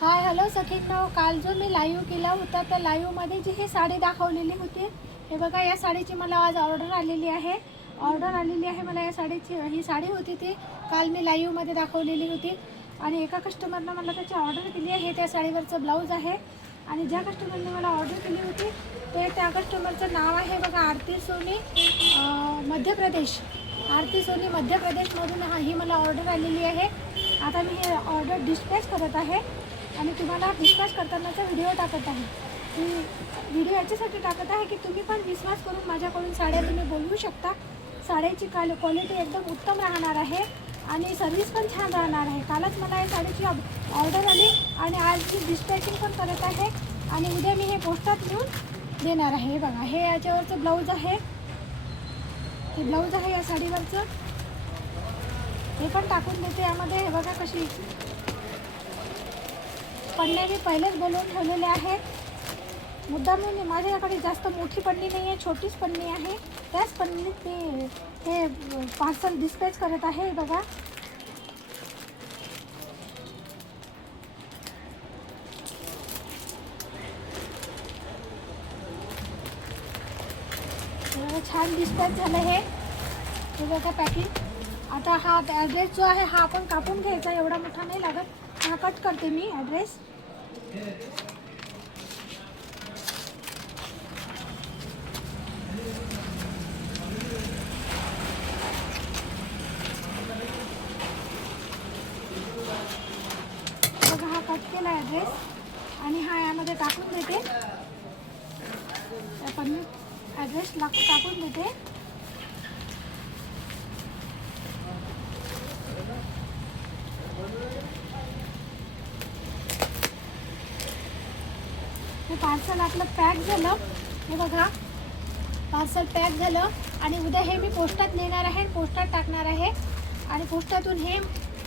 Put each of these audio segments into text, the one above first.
Hi hello सखींनो, काल जो मी live केला होता त्या लाईव्हमध्ये जी ही साडी दाखवलेली होती, हे बघा या साडीची मला आज ऑर्डर आलेली आहे. मला या साडीची ही साडी होती ती काल मी लाईव्हमध्ये दाखवलेली होती आणि एका कस्टमरनं मला त्याची ऑर्डर केली आहे. हे त्या साडीवरचं ब्लाऊज आहे आणि ज्या कस्टमरने मला ऑर्डर केली होती त्या कस्टमरचं नाव आहे बघा आरती सोनी, मध्य प्रदेश. आरती सोनी मध्य प्रदेशमधून ही मला ऑर्डर आलेली आहे. आता मी हे ऑर्डर डिस्पॅच करत आहे आणि तुम्हाला डिस्पॅच करतानाचा व्हिडिओ टाकत आहे. मी व्हिडिओ याच्यासाठी टाकत आहे की तुम्ही पण विश्वास करून माझ्याकडून साड्या तुम्ही बोलवू शकता. साड्याची क्वालिटी एकदम उत्तम राहणार आहे आणि सर्विस पण छान राहणार आहे. कालच मला या साडीची ऑर्डर आली आणि आज मी डिस्पॅचिंग पण करत आहे आणि उद्या मी हे पोस्टात नेऊन देणार आहे. हे बघा, हे याच्यावरचं ब्लाऊज आहे, हे ब्लाऊज आहे या साडीवरचं. हे पण टाकून देते यामध्ये. हे बघा कशी पन्ने मी पहिलेच बोलवून ठेवलेले आहेत. मुद्दाम मी माझ्याकडे जास्त मोठी पन्नी नाही आहे, छोटीच पन्नी आहे. त्याच पन्नीत मी हे पार्सल डिस्पॅच करत आहे. बघा छान डिस्पॅच झालं हे बघा पॅकिंग. आता हा ॲड्रेस जो आहे हा आपण कापून घ्यायचा, एवढा मोठा नाही लागत. हा कट करते मी ॲड्रेस. बघा हा कट केला ॲड्रेस आणि हा यामध्ये टाकून देते. पण ॲड्रेस टाकून देते. हे पार्सल आपलं पॅक झालं. हे बघा पार्सल पॅक झालं आणि उद्या हे मी पोस्टात नेणार आहे, पोस्टात टाकणार आहे आणि पोस्टातून हे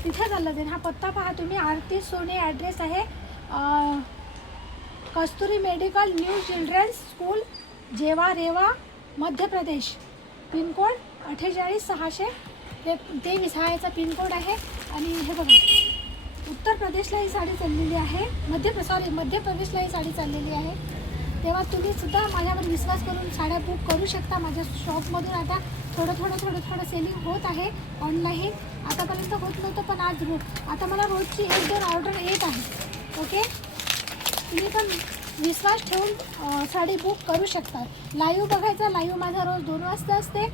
तिथे चाललं जाईल. हा पत्ता पहा तुम्ही, आरती सोनी ॲड्रेस आहे, कस्तुरी मेडिकल न्यू चिल्ड्रन्स स्कूल, जेवा रेवा, मध्य प्रदेश. पिनकोड 48623 हा याचा पिनकोड आहे. आणि हे बघा उत्तर प्रदेशला ही साडी चाललेली आहे, मध्य प्रदेशला ही साडी चाललेली आहे. तेव्हा तुम्ही सुद्धा माझ्यावर विश्वास करून साड्या बुक करू शकता. माझ्या शॉपमधून आता थोडं सेलिंग होत आहे ऑनलाईन. आतापर्यंत होत नव्हतं पण आज आता मला रोजची 1-2 ऑर्डर येत आहे. ओके, तुम्ही पण विश्वास ठेवून साडी बुक करू शकता. लाईव्ह बघायचा, लाईव्ह माझा रोज 2 वाजता असते.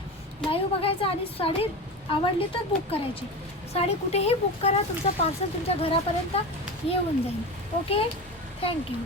लाईव्ह बघायचा आणि साडी आवडली तर बुक करायची. साडी कुठेही बुक करा, तुमचं पार्सल तुमच्या घरापर्यंत येऊन जाईल. Okay, thank you.